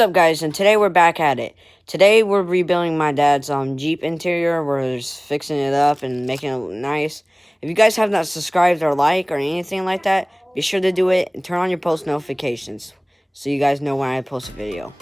up, guys? And today we're back at it. Today we're rebuilding my dad's Jeep interior. We're just fixing it up and making it look nice. If you guys have not subscribed or liked or anything like that, be sure to do it and turn on your post notifications so you guys know when I post a video.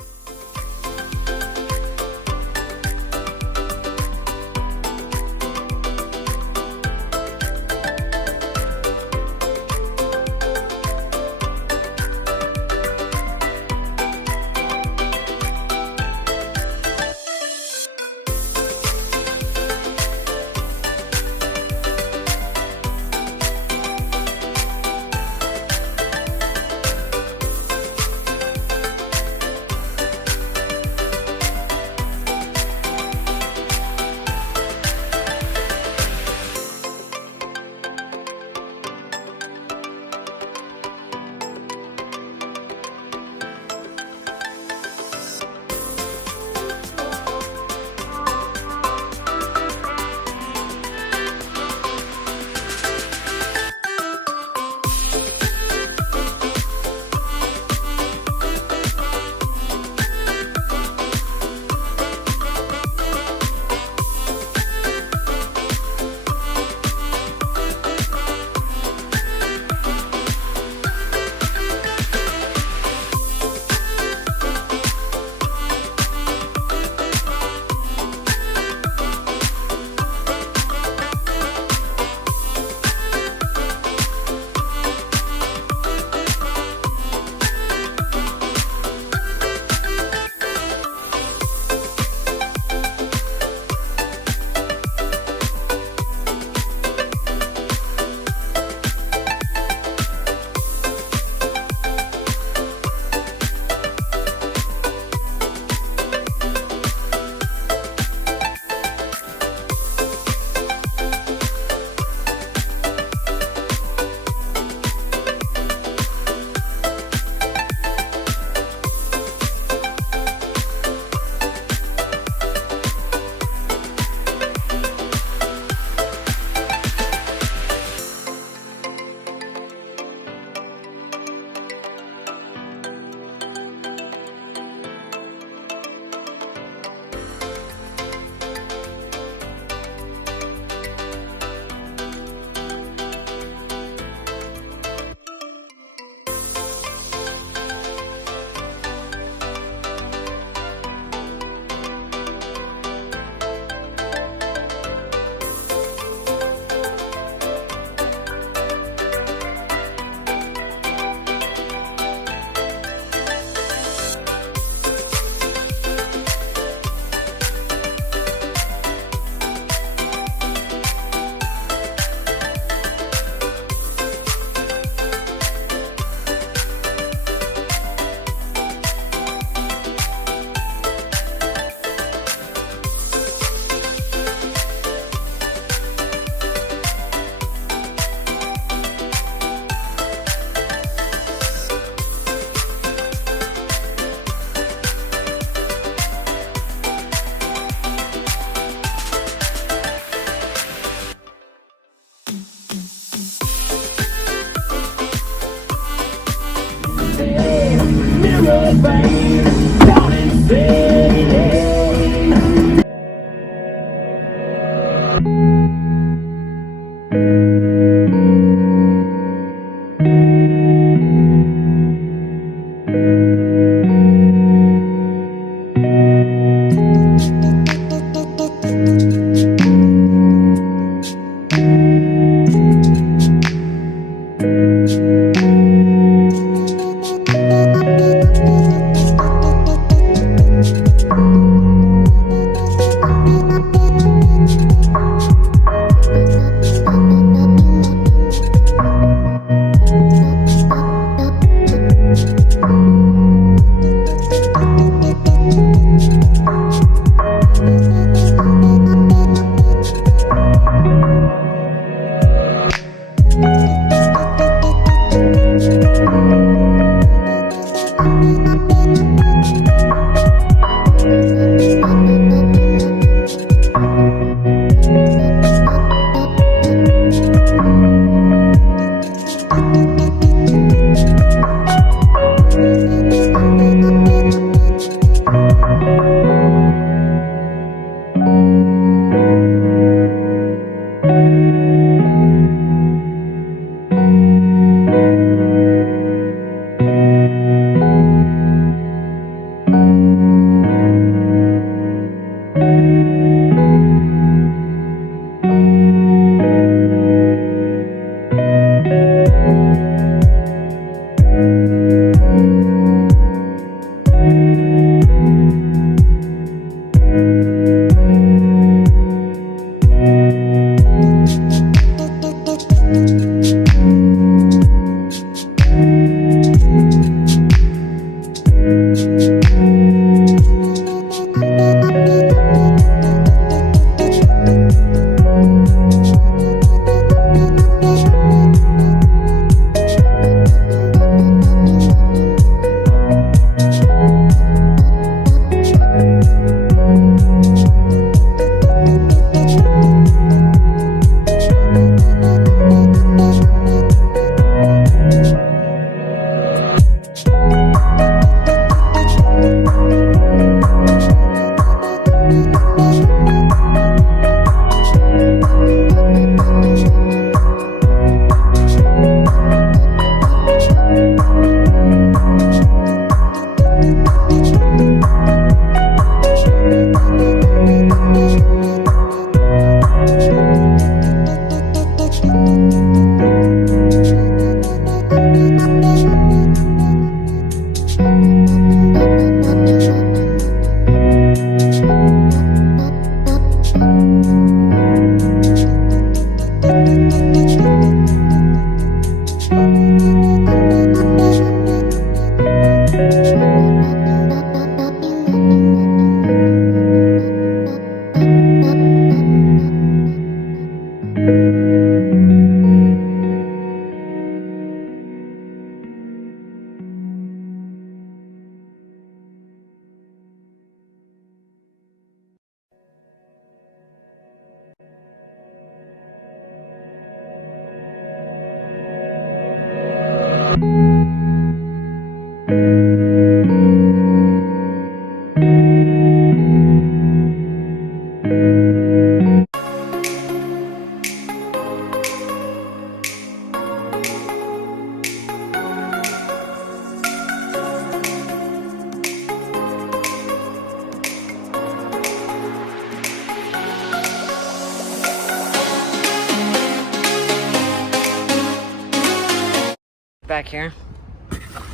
Back here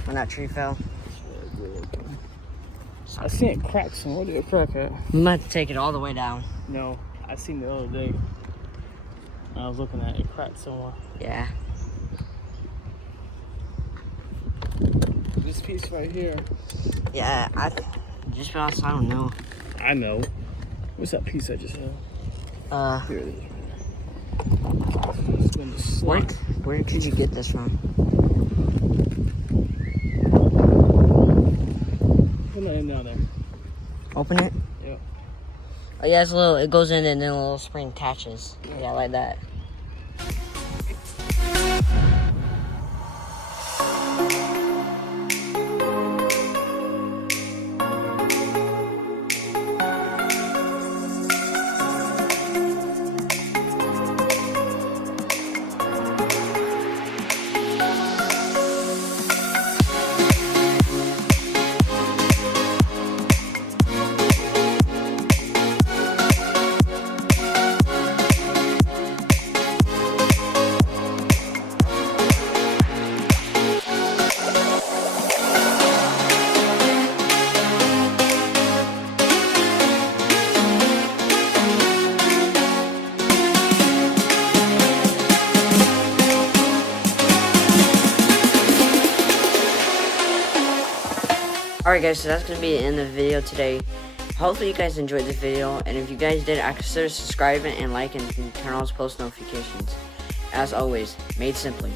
when that tree fell. I seen it crack some. Where did it crack at? We might have to take it all the way down. No, I seen it the other day. I was looking at it, cracked somewhere. Yeah. This piece right here. Yeah, just be honest, I don't know. I know. What's that piece I just had? Here it is. Where could you get this from? Put my name down there. Open it? Yeah. Oh yeah, it's a little, it goes in and then a little spring attaches. Yeah, like that. Alright guys, so that's going to be the end of the video today. Hopefully you guys enjoyed this video, and if you guys did, I consider subscribing and liking and turn on those post notifications. As always, made simply.